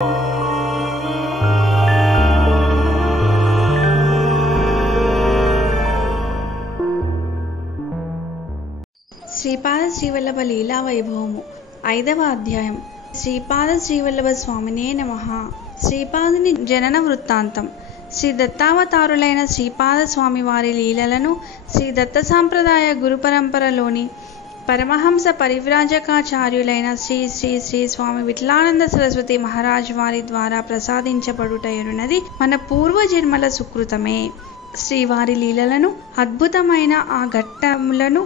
శ్రీపాద శ్రీవల్లభ లీలా వైభవము 5వ అధ్యాయం. శ్రీపాద శ్రీవల్లభ స్వామినే నమః. శ్రీపాదుని జనన వృత్తాంతం. శ్రీ దత్తావతారులైన శ్రీపాద స్వామి వారి లీలలను శ్రీ దత్త సాంప్రదాయ గురు పరంపరలోని పరమహంస పరివ్రాజకాచార్యులైన శ్రీ శ్రీ శ్రీ స్వామి విఠలానంద సరస్వతి మహారాజ్ వారి ద్వారా ప్రసాదించబడుటయున్నది మన పూర్వజన్మల సుకృతమే. శ్రీవారి లీలలను, అద్భుతమైన ఆ ఘట్టములను,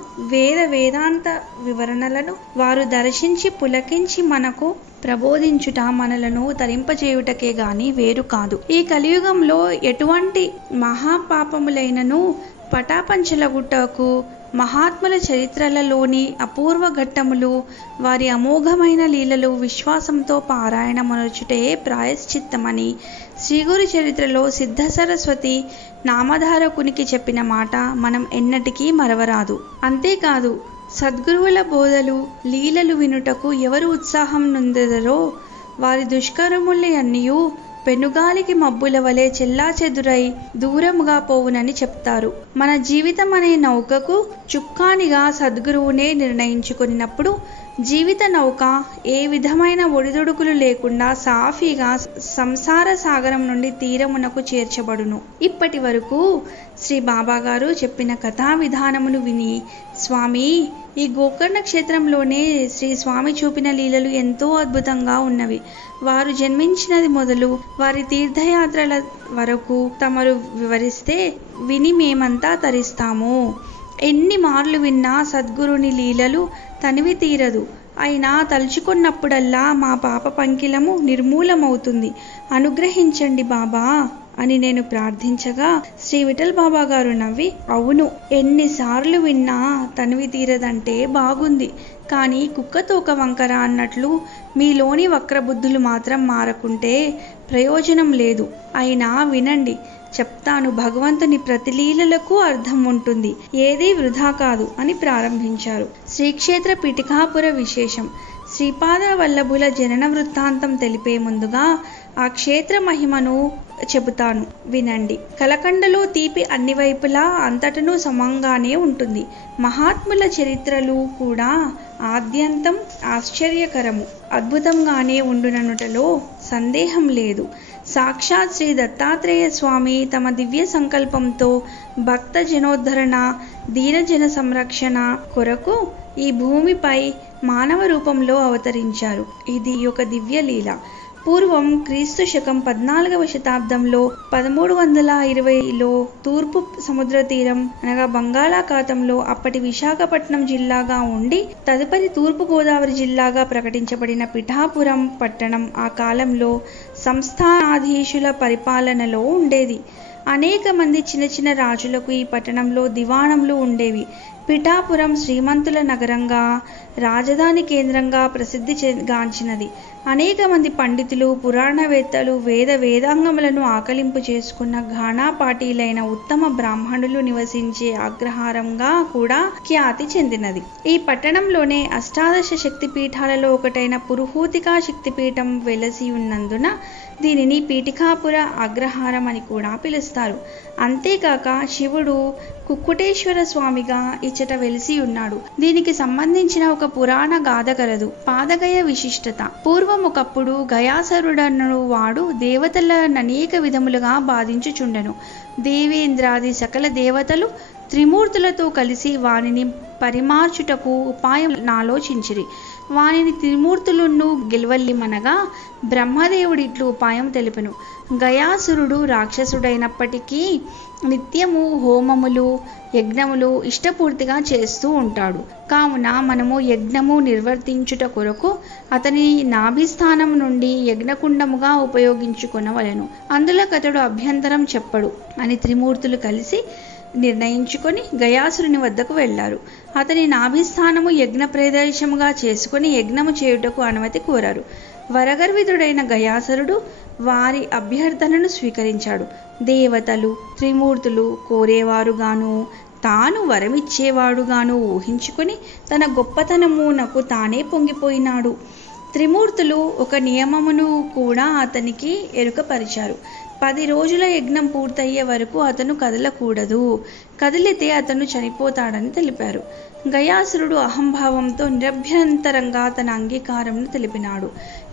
వేదాంత వివరణలను వారు దర్శించి పులకించి మనకు ప్రబోధించుట మనలను తరింపచేయుటకే గాని వేరు కాదు. ఈ కలియుగంలో ఎటువంటి మహాపాపములైనను పటాపంచలగుటకు మహాత్ముల చరిత్రలలోని అపూర్వ ఘట్టములు, వారి అమోఘమైన లీలలు విశ్వాసంతో పారాయణమనుచుటే ప్రాయశ్చిత్తమని శ్రీగురు చరిత్రలో సిద్ధ సరస్వతి నామధారకునికి చెప్పిన మాట మనం ఎన్నటికీ మరవరాదు. అంతేకాదు, సద్గురువుల బోధలు, లీలలు వినుటకు ఎవరు ఉత్సాహం నొందెదరో వారి దుష్కర్మములన్నీయు పెనుగాలికి మబ్బుల వలె చెల్లాచెదురై దూరముగా పోవునని చెప్తారు. మన జీవితం అనే నౌకకు చుక్కానిగా సద్గురువునే నిర్ణయించుకున్నప్పుడు జీవిత నౌక ఏ విధమైన ఒడిదుడుకులు లేకుండా సాఫీగా సంసార సాగరం నుండి తీరమునకు చేర్చబడును. ఇప్పటి వరకు శ్రీ బాబా గారు చెప్పిన కథా విధానమును విని, స్వామి, ఈ గోకర్ణ క్షేత్రంలోనే శ్రీ స్వామి చూపిన లీలలు ఎంతో అద్భుతంగా ఉన్నవి. వారు జన్మించినది మొదలు వారి తీర్థయాత్రల వరకు తమరు వివరిస్తే విని మేమంతా తరిస్తాము. ఎన్ని మార్లు విన్నా సద్గురుని లీలలు తనివి తీరదు. అయినా తలుచుకున్నప్పుడల్లా మా పాప పంకిలము నిర్మూలమవుతుంది. అనుగ్రహించండి బాబా అని నేను ప్రార్థించగా శ్రీ విఠల్ బాబా గారు నవ్వి, అవును, ఎన్నిసార్లు విన్నా తనివి తీరదంటే బాగుంది, కానీ కుక్కతోక వంకర అన్నట్లు మీలోని వక్రబుద్ధులు మాత్రం మారకుంటే ప్రయోజనం లేదు. అయినా వినండి, చెప్తాను. భగవంతుని ప్రతిలీలలకు అర్థం ఉంటుంది, ఏదీ వృధా కాదు అని ప్రారంభించారు. శ్రీక్షేత్ర పిఠికాపుర విశేషం. శ్రీపాద వల్లభుల జనన వృత్తాంతం తెలిపే ముందుగా ఆ క్షేత్ర మహిమను చెబుతాను, వినండి. కలకండలో తీపి అన్ని వైపులా అంతటను సమంగానే ఉంటుంది. మహాత్ముల చరిత్రలు కూడా ఆద్యంతం ఆశ్చర్యకరము, అద్భుతంగానే ఉండుననుటలో సందేహం లేదు. సాక్షాత్ శ్రీ దత్తాత్రేయ స్వామి తమ దివ్య సంకల్పంతో భక్త జనోద్ధరణ, దీనజన సంరక్షణ కొరకు ఈ భూమిపై మానవ రూపంలో అవతరించారు. ఇది ఒక దివ్య లీల. పూర్వం క్రీస్తు శకం 14వ శతాబ్దంలో 1320లో తూర్పు సముద్ర తీరం అనగా బంగాళాఖాతంలో అప్పటి విశాఖపట్నం జిల్లాగా ఉండి తదుపరి తూర్పు గోదావరి జిల్లాగా ప్రకటించబడిన పిఠాపురం పట్టణం ఆ కాలంలో సంస్థానాధీశుల పరిపాలనలో ఉండేది. అనేక మంది చిన్న చిన్న రాజులకు ఈ పట్టణంలో దివాణంలు ఉండేవి. పిఠాపురం శ్రీమంతుల నగరంగా, రాజధాని కేంద్రంగా ప్రసిద్ధి గాంచినది. అనేక మంది పండితులు, పురాణవేత్తలు, వేదాంగములను ఆకలింపు చేసుకున్న ఘానాపాటీలైన ఉత్తమ బ్రాహ్మణులు నివసించే అగ్రహారంగా కూడా ఖ్యాతి చెందినది. ఈ పట్టణంలోనే అష్టాదశ శక్తిపీఠాలలో ఒకటైన పురుహూతికా శక్తిపీఠం వెలసి ఉన్నందున దీనిని పీఠికాపుర అగ్రహారం అని కూడా పిలుస్తారు. అంతేకాక శివుడు కుక్కుటేశ్వర స్వామిగా ఇచ్చట వెలిసి ఉన్నాడు. దీనికి సంబంధించిన ఒక పురాణ గాథ కలదు. పాదగయ విశిష్టత. పూర్వం ఒకప్పుడు గయాసురుడను వాడు దేవతలను అనేక విధములుగా బాధించుచుండెను. దేవేంద్రాది సకల దేవతలు త్రిమూర్తులతో కలిసి వానిని పరిమార్చుటకు ఉపాయం ఆలోచించిరి. వానిని త్రిమూర్తులను గెలవల్లిమనగా బ్రహ్మదేవుడిట్లు ఉపాయం తెలిపెను. గయాసురుడు రాక్షసుడైనప్పటికీ నిత్యము హోమములు, యజ్ఞములు ఇష్టపూర్తిగా చేస్తూ ఉంటాడు. కావున మనము యజ్ఞము నిర్వర్తించుట కొరకు అతని నాభిస్థానం నుండి యజ్ఞకుండముగా ఉపయోగించుకొనవలెను. అందులో అతడు అభ్యంతరం చెప్పడు అని త్రిమూర్తులు కలిసి నిర్ణయించుకొని గయాసురుని వద్దకు వెళ్లారు. అతని నాభిస్థానము యజ్ఞ ప్రదేశముగా చేసుకుని యజ్ఞము చేయుటకు అనుమతి కోరారు. వరగర్వితుడైన గయాసురుడు వారి అభ్యర్థనను స్వీకరించాడు. దేవతలు, త్రిమూర్తులు కోరేవారుగాను తాను వరమిచ్చేవాడుగాను ఊహించుకొని తన గొప్పతనమునకు తానే పొంగిపోయినాడు. త్రిమూర్తులు ఒక నియమమును కూడా అతనికి ఎరుకపరిచారు. 10 రోజుల యజ్ఞం పూర్తయ్యే వరకు అతను కదలకూడదు, కదిలితే అతను చనిపోతాడని తెలిపారు. గయాసురుడు అహంభావంతో నిరభ్యంతరంగా తన అంగీకారంను తెలిపినాడు.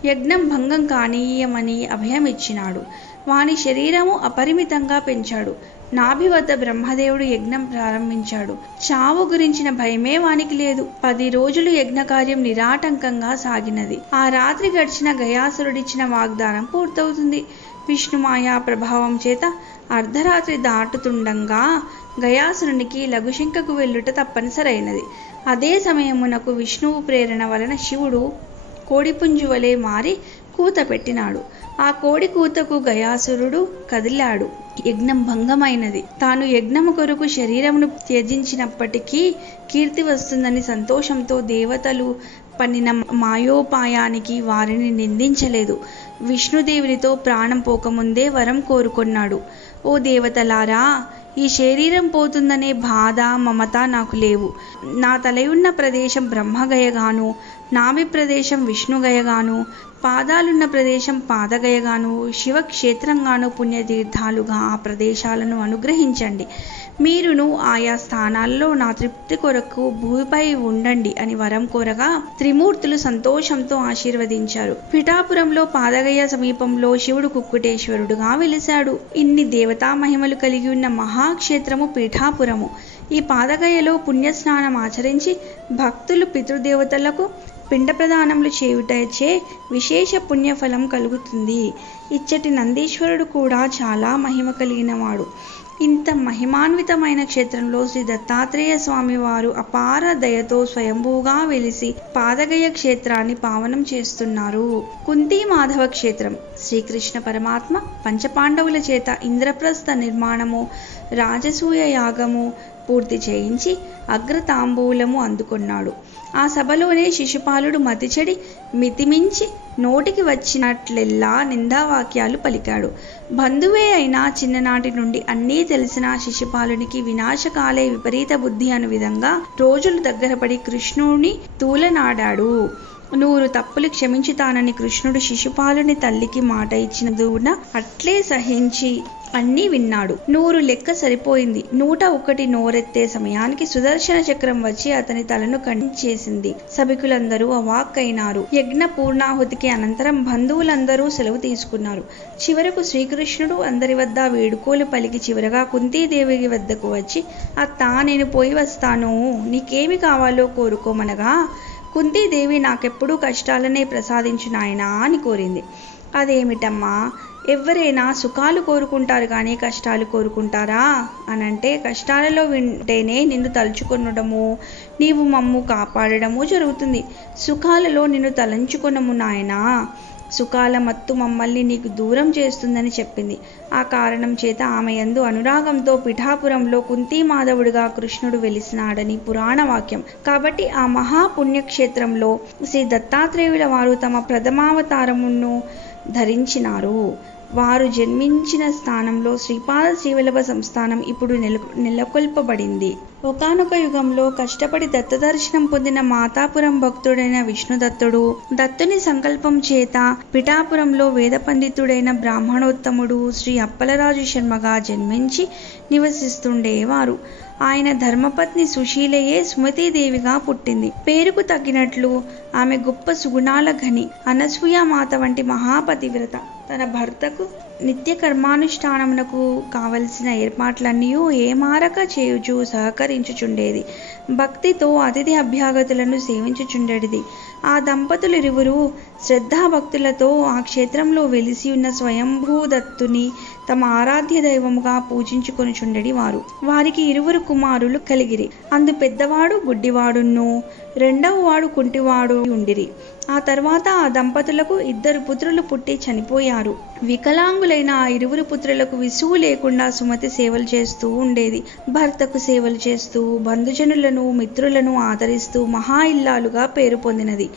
యజ్ఞం భంగం కానీయమని అభయం ఇచ్చినాడు. వాని శరీరము అపరిమితంగా పెంచాడు. నాభి వద్ద బ్రహ్మదేవుడు యజ్ఞం ప్రారంభించాడు. చావు గురించిన భయమే వానికి లేదు. 10 రోజులు యజ్ఞకార్యం నిరాటంకంగా సాగినది. ఆ రాత్రి గడిచిన గయాసురుడిచ్చిన వాగ్దానం పూర్తవుతుంది. విష్ణుమాయా ప్రభావం చేత అర్ధరాత్రి దాటుతుండగా గయాసురునికి లఘుశంకకు వెళ్ళుట తప్పనిసరైనది. అదే సమయమునకు విష్ణువు ప్రేరణ వలన శివుడు కోడిపుంజు వలె మారి కూత పెట్టినాడు. ఆ కోడి కూతకు గయాసురుడు కదిలాడు. యజ్ఞం భంగమైనది. తాను యజ్ఞము కొరకు శరీరమును త్యజించినప్పటికీ కీర్తి వస్తుందని సంతోషంతో దేవతలు పన్నిన మాయోపాయానికి వారిని నిందించలేదు. విష్ణుదేవునితో ప్రాణం పోకముందే వరం కోరుకొన్నాడు. ఓ దేవతలారా, ఈ శరీరం పోతుందనే బాధ మమత నాకు లేవు. నా తలయున్న ప్రదేశం బ్రహ్మగయగాను, నాభి ప్రదేశం విష్ణుగయగాను, పాదాలున్న ప్రదేశం పాదగయగాను, శివక్షేత్రంగాను పుణ్యతీర్థాలుగా ఆ ప్రదేశాలను అనుగ్రహించండి. మీరును ఆయా స్థానాల్లో నా తృప్తి కొరకు భూమిపై ఉండండి అని వరం కోరగా త్రిమూర్తులు సంతోషంతో ఆశీర్వదించారు. పిఠాపురంలో పాదగయ సమీపంలో శివుడు కుక్కుటేశ్వరుడుగా వెలిశాడు. ఇన్ని దేవతా మహిమలు కలిగి ఉన్న మహాక్షేత్రము పీఠాపురము. ఈ పాదగయలో పుణ్యస్నానం ఆచరించి భక్తులు పితృదేవతలకు పిండ ప్రదానములు చేయుటచే విశేష పుణ్యఫలం కలుగుతుంది. ఇచ్చటి నందీశ్వరుడు కూడా చాలా మహిమ కలిగినవాడు. ఇంత మహిమాన్వితమైన క్షేత్రంలో శ్రీ దత్తాత్రేయ స్వామి వారు అపార దయతో స్వయంభూగా వెలిసి పాదగయ క్షేత్రాన్ని పావనం చేస్తున్నారు. కుంతి మాధవ క్షేత్రం. శ్రీకృష్ణ పరమాత్మ పంచపాండవుల చేత ఇంద్రప్రస్థ నిర్మాణము, రాజసూయ యాగము పూర్తి చేయించి అగ్రతాంబూలము అందుకున్నాడు. ఆ సభలోనే శిశుపాలుడు మతిచెడి మితిమించి నోటికి వచ్చినట్లెల్లా నిందావాక్యాలు పలికాడు. బంధువే అయినా చిన్ననాటి నుండి అన్నీ తెలిసిన శిశుపాలునికి వినాశకాలే విపరీత బుద్ధి అను విధంగా రోజులు దగ్గరపడి కృష్ణుని తూలనాడాడు. 100 తప్పులు క్షమించుతానని కృష్ణుడు శిశుపాలుని తల్లికి మాట ఇచ్చినందున అట్లే సహించి అన్నీ విన్నాడు. 100 లెక్క సరిపోయింది. 101 నోరెత్తే సమయానికి సుదర్శన చక్రం వచ్చి అతని తలను ఖండించేసింది. సభికులందరూ అవాక్కైనారు. యజ్ఞ పూర్ణాహుతికి అనంతరం బంధువులందరూ సెలవు తీసుకున్నారు. చివరకు శ్రీకృష్ణుడు అందరి వద్ద వేడుకోలు పలికి చివరగా కుంతీదేవి వద్దకు వచ్చి, అత్తా, నేను పోయి వస్తాను, నీకేమి కావాలో కోరుకోమనగా కుంతీదేవి నాకెప్పుడూ కష్టాలనే ప్రసాదించు నాయనా అని కోరింది. అదేమిటమ్మా, ఎవరైనా సుఖాలు కోరుకుంటారు కానీ కష్టాలు కోరుకుంటారా అనంటే, కష్టాలలో వింటేనే నిన్ను తలుచుకొనడము, నీవు మమ్ము కాపాడడము జరుగుతుంది. సుఖాలలో నిన్ను తలంచుకొనము నాయనా. సుఖాల మత్తు మమ్మల్ని నీకు దూరం చేస్తుందని చెప్పింది. ఆ కారణం చేత ఆమె యందు అనురాగంతో పిఠాపురంలో కుంతీమాధవుడిగా కృష్ణుడు వెలిసినాడని పురాణ వాక్యం. కాబట్టి ఆ మహాపుణ్యక్షేత్రంలో శ్రీ దత్తాత్రేయుల వారు తమ ప్రథమావతారమును ధరించినారు. వారు జన్మించిన స్థానంలో శ్రీపాద శ్రీవల్లభ సంస్థానం ఇప్పుడు నెలకొల్పబడింది. ఒకానొక యుగంలో కష్టపడి దత్తదర్శనం పొందిన మాతాపురం భక్తుడైన విష్ణుదత్తుడు దత్తుని సంకల్పం చేత పిఠాపురంలో వేద పండితుడైన బ్రాహ్మణోత్తముడు శ్రీ అప్పలరాజు శర్మగా జన్మించి నివసిస్తుండేవారు. ఆయన ధర్మపత్ని సుశీలయే సుమతీదేవిగా పుట్టింది. పేరుకు తగ్గినట్లు ఆమె గొప్ప సుగుణాల ఘని. అనసూయ మాత వంటి మహాపతివ్రత తన భర్తకు నిత్య కర్మానుష్ఠానమునకు కావలసిన ఏర్పాట్లన్నీ ఏమారక చేయుచు సహకరించుచుండేది. భక్తితో అతిథి అభ్యాగతులను సేవించుచుండేది. ఆ దంపతులిరువురు శ్రద్ధాభక్తులతో ఆ క్షేత్రంలో వెలిసి ఉన్న స్వయంభూదత్తుని తమ ఆరాధ్య దైవముగా పూజించుకొనుచుండెడి వారు. వారికి 2 కుమారులు కలిగిరి. అందు పెద్దవాడు గుడ్డివాడును, రెండవ వాడు కుంటివాడు ఉండిరి. ఆ తర్వాత ఆ దంపతులకు 2 పుత్రులు పుట్టి చనిపోయారు. వికలాంగులైన ఆ 2 పుత్రులకు విసుగు లేకుండా సుమతి సేవలు చేస్తూ ఉండేది. భర్తకు సేవలు చేస్తూ బంధుజనులను మిత్రులను ఆదరిస్తూ మహా ఇల్లాలుగా పేరు పొందినది.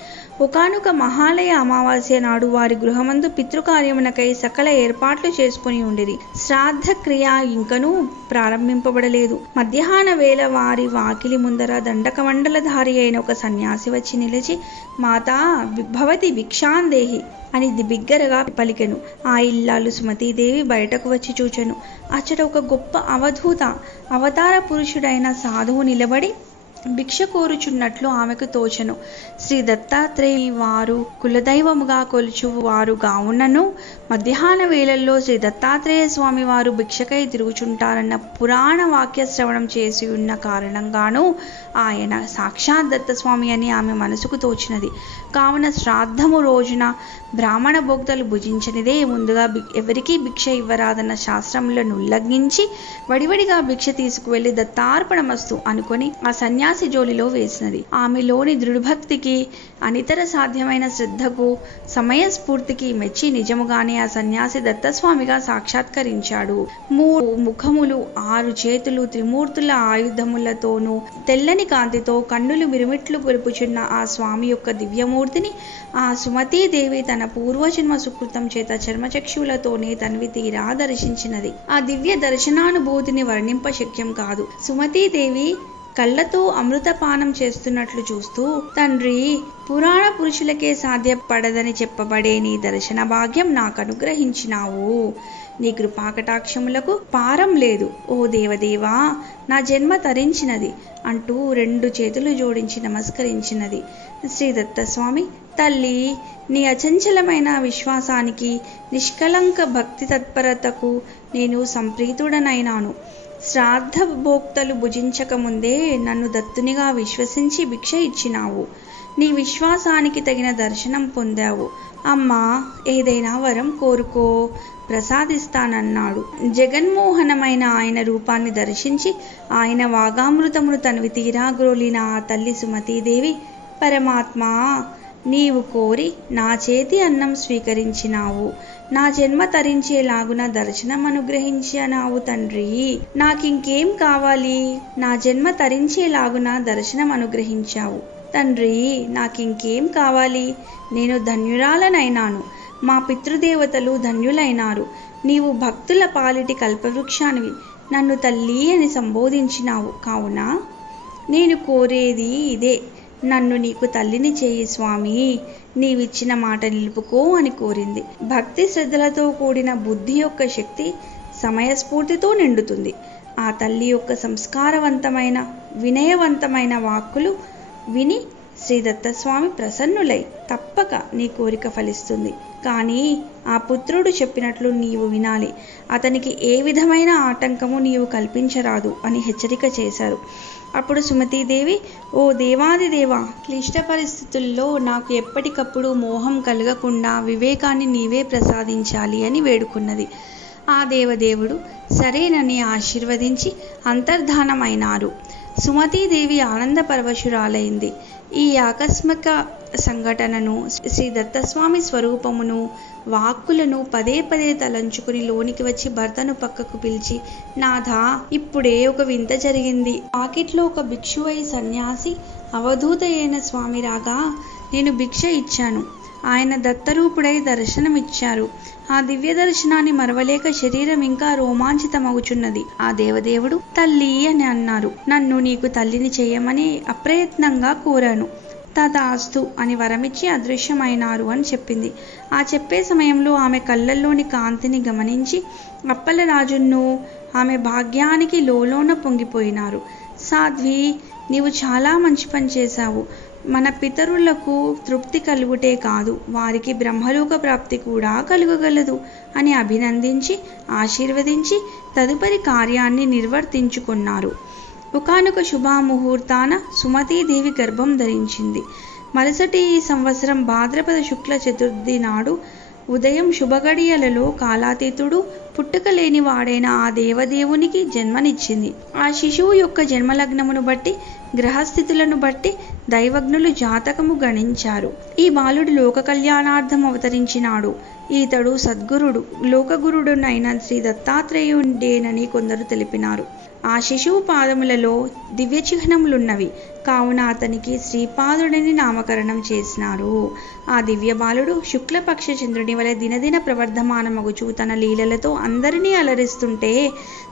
ఒకానొక మహాలయ అమావాస్య నాడు వారి గృహమందు పితృకార్యమునకై సకల ఏర్పాట్లు చేసుకుని ఉండిరి. శ్రాద్ధ క్రియ ఇంకనూ ప్రారంభింపబడలేదు. మధ్యాహ్న వేళ వారి వాకిలి ముందర దండకమండలధారి అయిన ఒక సన్యాసి వచ్చి నిలిచి, మాతా భవతి భిక్షాందేహి అని బిగ్గరగా పలికెను. ఆ ఇల్లాలు సుమతీదేవి బయటకు వచ్చి చూచెను. అచ్చట ఒక గొప్ప అవతార పురుషుడైన సాధువు నిలబడి భిక్ష కోరుచున్నట్లు ఆమెకు తోచెను. శ్రీ దత్తాత్రేయ వారు కులదైవముగా కొలుచు వారు గావునను మధ్యాహ్న వేళల్లో శ్రీ దత్తాత్రేయ స్వామి వారు భిక్షకై తిరుగుచుంటారన్న పురాణ వాక్య శ్రవణం చేసి ఉన్న కారణంగాను ఆయన సాక్షాత్ దత్తస్వామి అని ఆమె మనసుకు తోచినది. కావున శ్రాద్ధము రోజున బ్రాహ్మణ భోక్తలు భుజించనిదే ముందుగా ఎవరికీ భిక్ష ఇవ్వరాదన్న శాస్త్రములను ఉల్లంఘించి వడివడిగా భిక్ష తీసుకువెళ్లి దత్తార్పణమస్తు అనుకొని ఆ సన్యాసి జోలిలో వేసినది. ఆమెలోని దృఢభక్తికి, అనితర సాధ్యమైన శ్రద్ధకు, సమయస్ఫూర్తికి మెచ్చి నిజముగానే ఆ సన్యాసి దత్తస్వామిగా సాక్షాత్కరించాడు. 3 ముఖములు, 6 చేతులు, త్రిమూర్తుల ఆయుధములతోనూ తెల్లని కాంతితో కన్నులు మిరుమిట్లు గొలుపుచున్న ఆ స్వామి యొక్క దివ్యమూర్తిని ఆ సుమతీదేవి తన పూర్వజన్మ సుకృతం చేత చర్మచక్షువులతోనే తన్వి తీరా దర్శించినది. ఆ దివ్య దర్శనానుభూతిని వర్ణింప శక్యం కాదు. సుమతీదేవి కళ్ళతో అమృతపానం చేస్తున్నట్లు చూస్తూ, తండ్రి, పురాణ పురుషులకే సాధ్యపడదని చెప్పబడే నీ దర్శన భాగ్యం నాకు అనుగ్రహించినావు. నీ కృపాకటాక్షములకు పారం లేదు. ఓ దేవదేవా, నా జన్మ తరించినది అంటూ 2 చేతులు జోడించి నమస్కరించినది. శ్రీ దత్తస్వామి, తల్లి, నీ అచంచలమైన విశ్వాసానికి, నిష్కలంక భక్తి తత్పరతకు నేను సంప్రీతుడనైనాను. శ్రాద్ధ భోక్తలు భుజించక ముందే నన్ను దత్తునిగా విశ్వసించి భిక్ష ఇచ్చినావు. నీ విశ్వాసానికి తగిన దర్శనం పొందావు. అమ్మా, ఏదైనా వరం కోరుకో, ప్రసాదిస్తానన్నాడు. జగన్మోహనమైన ఆయన రూపాన్ని దర్శించి ఆయన వాగామృతమును తనవి తీరా గ్రోలిన ఆ తల్లి సుమతీదేవి, పరమాత్మా, నీవు కోరి నా చేతి అన్నం స్వీకరించినావు. నా జన్మ తరించేలాగున దర్శనం అనుగ్రహించినావు తండ్రి. నాకింకేం కావాలి? నా జన్మ తరించేలాగున దర్శనం అనుగ్రహించావు తండ్రి. నాకింకేం కావాలి? నేను ధన్యురాలనైనాను. మా పితృదేవతలు ధన్యులైనారు. నీవు భక్తుల పాలిటి కల్పవృక్షానివి. నన్ను తల్లి అని సంబోధించినావు. కావున నేను కోరేది ఇదే, నన్ను నీకు తల్లిని చేయి స్వామి. నీవిచ్చిన మాట నిలుపుకో అని కోరింది. భక్తి శ్రద్ధలతో కూడిన బుద్ధి యొక్క శక్తి సమయస్ఫూర్తితో నిండుతుంది. ఆ తల్లి యొక్క సంస్కారవంతమైన, వినయవంతమైన వాక్కులు విని శ్రీ దత్తస్వామి ప్రసన్నులై, తప్పక నీ కోరిక ఫలిస్తుంది. కానీ ఆ పుత్రుడు చెప్పినట్లు నీవు వినాలి. అతనికి ఏ విధమైన ఆటంకము నీవు కల్పించరాదు అని హెచ్చరిక చేశారు. అప్పుడు సుమతీదేవి, ఓ దేవాదిదేవా, క్లిష్ట పరిస్థితుల్లో నాకు ఎప్పటికప్పుడు మోహం కలగకుండా వివేకాన్ని నీవే ప్రసాదించాలి అని వేడుకున్నది. ఆ దేవదేవుడు సరేనని ఆశీర్వదించి అంతర్ధానమైనారు. సుమతీదేవి ఆనంద పరవశురాలైంది. ఈ ఆకస్మిక సంఘటనను, శ్రీ దత్తస్వామి స్వరూపమును, వాక్కులను పదే పదే తలంచుకుని లోనికి వచ్చి భర్తను పక్కకు పిలిచి, నాథా, ఇప్పుడే ఒక వింత జరిగింది. వాకిట్లో ఒక భిక్షువై సన్యాసి అవధూత అయిన స్వామి రాగా నేను భిక్ష ఇచ్చాను. ఆయన దత్తరూపుడై దర్శనమిచ్చారు. ఆ దివ్య దర్శనాన్ని మరవలేక శరీరం ఇంకా రోమాంచితమవుచున్నది. ఆ దేవదేవుడు తల్లి అని అన్నారు. నన్ను నీకు తల్లిని చేయమని అప్రయత్నంగా కోరాను. తదాస్తు అని వరమిచ్చి అదృశ్యమైనారు అని చెప్పింది. ఆ చెప్పే సమయంలో ఆమె కళ్ళల్లోని కాంతిని గమనించి అప్పలరాజును ఆమె భాగ్యానికి లోలోన పొంగిపోయినారు. సాధ్వి, నీవు చాలా మంచి పని చేశావు. మన పితరులకు తృప్తి కలుగుటే కాదు, వారికి బ్రహ్మలోక ప్రాప్తి కూడా కలుగగలదు అని అభినందించి ఆశీర్వదించి తదుపరి కార్యాన్ని నిర్వర్తించుకున్నారు. ఒకానొక శుభముహూర్తాన సుమతీదేవి గర్భం ధరించింది. మరుసటి సంవత్సరం భాద్రపద శుక్ల చతుర్థి నాడు ఉదయం శుభగడియలలో కాలాతీతుడు, పుట్టుక లేని వాడైన ఆ దేవదేవునికి జన్మనిచ్చింది. ఆ శిశువు యొక్క జన్మలగ్నమును బట్టి, గ్రహస్థితులను బట్టి దైవజ్ఞులు జాతకము గణించారు. ఈ బాలుడు లోక కళ్యాణార్థం అవతరించినాడు. ఈతడు సద్గురుడు, లోకగురుడునైన శ్రీ దత్తాత్రేయుడేనని కొందరు తెలిపినారు. ఆ శిశువు పాదములలో దివ్య చిహ్నములున్నవి కావున అతనికి శ్రీపాదుడని నామకరణం చేసినారు. ఆ దివ్య బాలుడు శుక్లపక్ష చంద్రుని వలె దినదిన ప్రవర్ధమానమగుచు తన లీలలతో అందరినీ అలరిస్తుంటే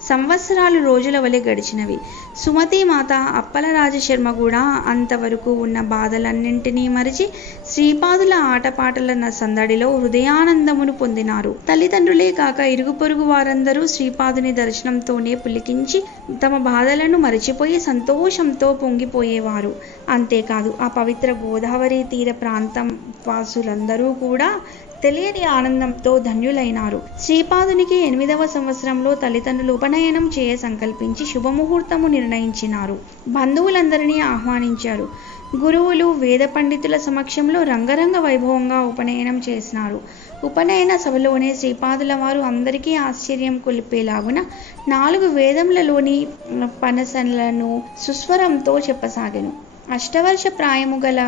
సంవత్సరాలు రోజుల వలె గడిచినవి. సుమతి మాత అప్పల రాజశర్మ కూడా అంతవరకు ఉన్న బాధలన్నింటినీ మరిచి శ్రీపాదుల ఆటపాటల సందడిలో హృదయానందమును పొందినారు. తల్లిదండ్రులే కాక ఇరుగు పొరుగు వారందరూ శ్రీపాదుని దర్శనంతోనే పులికించి తమ బాధలను మరిచిపోయి సంతోషంతో పొంగిపోయేవారు. అంతేకాదు ఆ పవిత్ర గోదావరి తీర ప్రాంతం వాసులందరూ కూడా తెలియని ఆనందంతో ధన్యులైనారు. శ్రీపాదునికి 8వ సంవత్సరంలో తల్లిదండ్రులు ఉపనయనం చేయ సంకల్పించి శుభముహూర్తము నిర్ణయించినారు. బంధువులందరినీ ఆహ్వానించారు. గురువులు వేద పండితుల సమక్షంలో రంగరంగ వైభవంగా ఉపనయనం చేసినారు. ఉపనయన సభలోనే శ్రీపాదుల వారు అందరికీ ఆశ్చర్యం కొలిపేలాగున 4 వేదములలోని పనసలను సుస్వరంతో చెప్పసాగెను. అష్టవర్ష ప్రాయము గల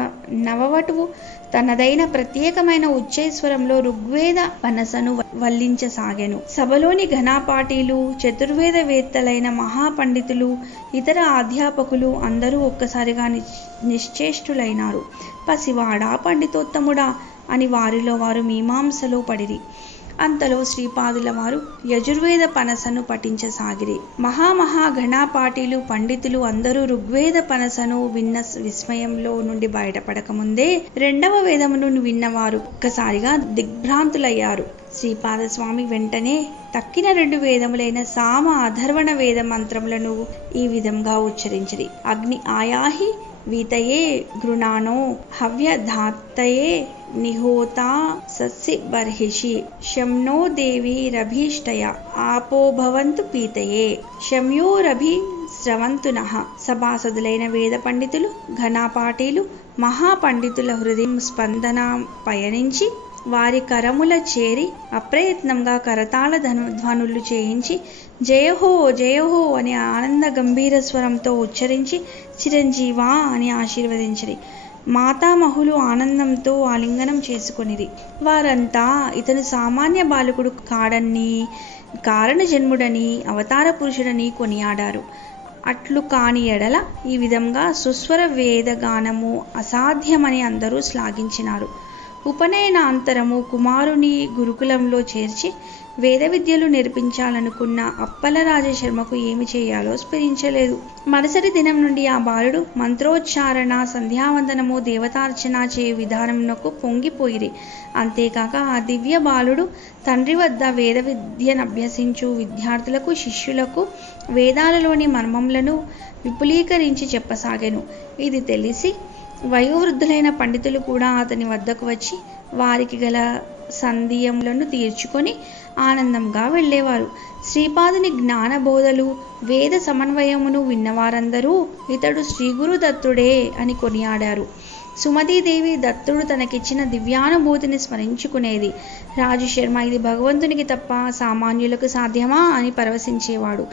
నవవటువు తనదైన ప్రత్యేకమైన ఉచ్చైస్వరంలో ఋగ్వేద పనసను వల్లించసాగెను. సభలోని ఘనాపాటీలు, చతుర్వేదవేత్తలైన మహాపండితులు, ఇతర అధ్యాపకులు అందరూ ఒక్కసారిగా నిశ్చేష్టులైనారు. పసివాడా, పండితోత్తముడా అని వారిలో వారు మీమాంసలో పడిరి. అంతలో శ్రీపాదుల వారు యజుర్వేద పనసను పఠించసాగిరి. మహామహా ఘనాపాటీలు, పండితులు అందరూ ఋగ్వేద పనసను విన్న విస్మయంలో నుండి బయటపడకముందే 2వ వేదమును విన్నవారు ఒక్కసారిగా దిగ్భ్రాంతులయ్యారు. శ్రీపాదస్వామి వెంటనే తక్కిన 2 వేదములైన సామ, అధర్వణ వేద మంత్రములను ఈ విధంగా ఉచ్చరించిరి. అగ్ని ఆయాహి వీతయే గృణానో హవ్యధాత్తయే నిహోతా సస్సి బర్హిషి శమ్నో దేవి రభీష్టయ ఆపోభవంతు పీతయే శమ్యోరభి స్రవంతునః. సభాసదులైన వేద పండితులు, ఘనాపాటీలు, మహాపండితుల హృదయం స్పందన పయనించి వారి కరముల చేరి అప్రయత్నంగా కరతాళ ధ్వనులు చేయించి జయహో జయహో అని ఆనంద గంభీర స్వరంతో ఉచ్చరించి చిరంజీవా అని ఆశీర్వదించిరి. మాతామహులు ఆనందంతో ఆలింగనం చేసుకొనిరి. వారంతా ఇతను సామాన్య బాలకుడు కాడని, కారణ జన్ముడని, అవతార పురుషుడని కొనియాడారు. అట్లు కాని ఎడల ఈ విధంగా సుస్వర వేదగానము అసాధ్యమని అందరూ శ్లాఘించినారు. ఉపనయనాంతరము కుమారుని గురుకులంలో చేర్చి వేద విద్యలు నేర్పించాలనుకున్న అప్పల రాజశర్మకు ఏమి చేయాలో స్ఫురించలేదు. మరుసటి దినం నుండి ఆ బాలుడు మంత్రోచ్చారణ, సంధ్యావందనము, దేవతార్చన చేయు విధానమునకు పొంగిపోయిరి. అంతేకాక ఆ దివ్య బాలుడు తండ్రి వద్ద వేద విద్యనభ్యసించు విద్యార్థులకు, శిష్యులకు వేదాలలోని మర్మములను విపులీకరించి చెప్పసాగెను. ఇది తెలిసి వయోవృద్ధులైన పండితులు కూడా అతని వద్దకు వచ్చి వారికి గల సందేహములను తీర్చుకొని ఆనందంగా వెళ్ళేవారు. శ్రీపాదుని జ్ఞానబోధలు, వేద సమన్వయమును విన్నవారందరూ ఇతడు శ్రీగురుదత్తుడే అని కొనియాడారు. సుమతీదేవి దత్తుడు తనకిచ్చిన దివ్యానుభూతిని స్మరించుకునేది. రాజశర్మ ఇది భగవంతునికి తప్ప సామాన్యులకు సాధ్యమా అని పరవశించేవాడు.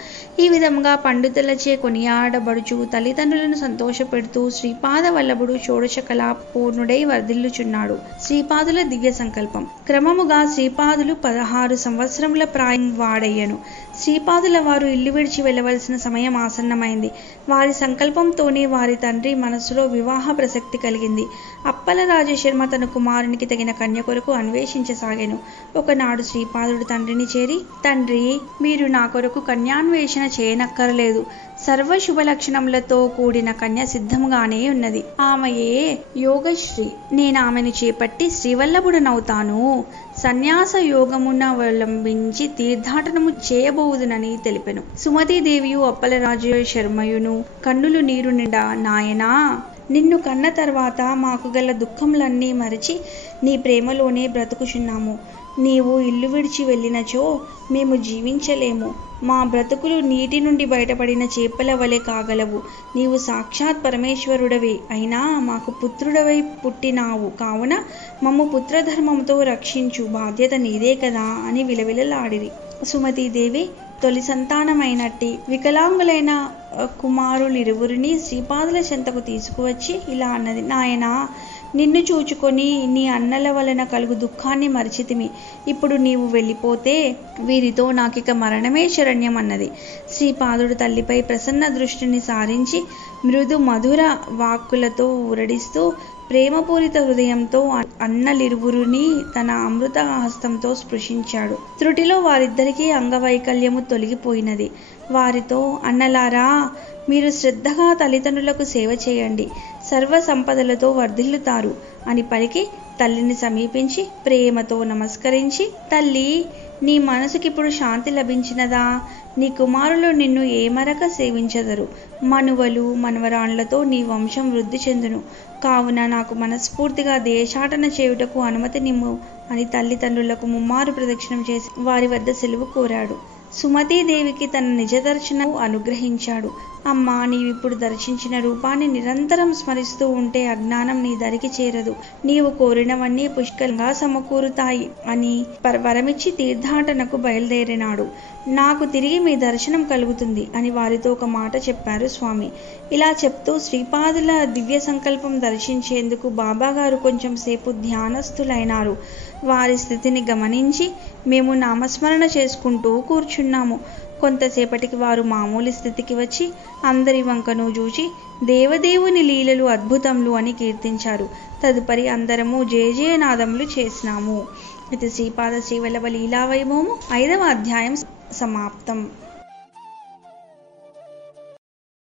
ఈ విధంగా పండితులచే కొనియాడబడుచు తల్లిదండ్రులను సంతోషపెడుతూ శ్రీపాద వల్లభుడు షోడశ కళాపూర్ణుడై వర్ధిల్లుచున్నాడు. శ్రీపాదుల దివ్య సంకల్పం. క్రమముగా శ్రీపాదులు 16 సంవత్సరముల ప్రాయం వాడయ్యను. శ్రీపాదుల వారు ఇల్లు విడిచి వెళ్ళవలసిన సమయం ఆసన్నమైంది. వారి సంకల్పంతోనే వారి తండ్రి మనసులో వివాహ ప్రసక్తి కలిగింది. అప్పల రాజశర్మ తన కుమారునికి తగిన కన్య కొరకు అన్వేషించసాగాను. ఒకనాడు శ్రీపాదుడు తండ్రిని చేరి, తండ్రి, మీరు నా కొరకు కన్యాన్వేషణ చేయనక్కరలేదు. సర్వ శుభ లక్షణములతో కూడిన కన్య సిద్ధముగానే ఉన్నది. ఆమెయే యోగశ్రీ. నేను ఆమెను చేపట్టి శ్రీవల్లభుడనవుతాను. సన్యాస యోగమున అవలంబించి తీర్థాటనము చేయబోదునని తెలిపెను. సుమతీదేవియు అప్పల రాజశర్మయును కన్నులు నీరు నిండా, నాయనా, నిన్ను కన్న తర్వాత మాకు గల దుఃఖములన్నీ మరచి నీ ప్రేమలోనే బ్రతుకుచున్నాము. నీవు ఇల్లు విడిచి వెళ్ళినచో మేము జీవించలేము. మా బ్రతుకులు నీటి నుండి బయటపడిన చేపల వలె కాగలవు. నీవు సాక్షాత్ పరమేశ్వరుడవే అయినా మాకు పుత్రుడవై పుట్టినావు కావున మమ్ము పుత్రధర్మంతో రక్షించు బాధ్యత నీదే కదా అని విలవిలలాడిరి. సుమతీదేవి తొలి సంతానమైనట్టి వికలాంగులైన కుమారులిరువురిని శ్రీపాదుల చెంతకు తీసుకువచ్చి ఇలా అన్నది, నాయనా, నిన్ను చూచుకొని నీ అన్నల వలన కలుగు దుఃఖాన్ని మరిచితిమి. ఇప్పుడు నీవు వెళ్ళిపోతే వీరితో నాకిక మరణమే శరణ్యం అన్నది. శ్రీపాదుడు తల్లిపై ప్రసన్న దృష్టిని సారించి మృదు మధుర వాక్కులతో ఊరడిస్తూ ప్రేమపూరిత హృదయంతో అన్నలిరువురిని తన అమృత హస్తంతో స్పృశించాడు. త్రుటిలో వారిద్దరికీ అంగవైకల్యము తొలగిపోయినది. వారితో, అన్నలారా, మీరు శ్రద్ధగా తల్లిదండ్రులకు సేవ చేయండి, సర్వ సంపదలతో వర్ధిల్లుతారు అని పలికి తల్లిని సమీపించి ప్రేమతో నమస్కరించి, తల్లి, నీ మనసుకిప్పుడు శాంతి లభించినదా? నీ కుమారులు నిన్ను ఏమరక సేవించెదరు. మనువలు మనవరాండ్లతో నీ వంశం వృద్ధి చెందును. కావున నాకు మనస్ఫూర్తిగా దేశాటన చేయుటకు అనుమతినిమ్ము అని తల్లిదండ్రులకు ముమ్మారు ప్రదక్షిణం చేసి వారి వద్ద సెలవు కోరాడు. సుమతీదేవికి తన నిజ దర్శనం అనుగ్రహించాడు. అమ్మా, నీవిప్పుడు దర్శించిన రూపాన్ని నిరంతరం స్మరిస్తూ ఉంటే అజ్ఞానం నీ దరికి చేరదు. నీవు కోరినవన్నీ పుష్కలంగా సమకూరుతాయి అని వరమిచ్చి తీర్థాటనకు బయలుదేరినాడు. నాకు తిరిగి మీ దర్శనం కలుగుతుంది అని వారితో ఒక మాట చెప్పారు స్వామి. ఇలా చెప్తూ శ్రీపాదుల దివ్య సంకల్పం దర్శించేందుకు బాబాగారు కొంచెం సేపు ధ్యానస్థులైనారు. వారి స్థితిని గమనించి, మేము నామస్మరణ చేసుకుంటూ కూర్చున్నాము. కొంతసేపటికి వారు మామూలు స్థితికి వచ్చి అందరి వంకను చూచి దేవదేవుని లీలలు అద్భుతములు అని కీర్తించారు. తదుపరి అందరము జయజయనాదములు చేసినాము. ఇది శ్రీపాద శ్రీవల్లభ లీలా వైభవము 5వ అధ్యాయం సమాప్తం.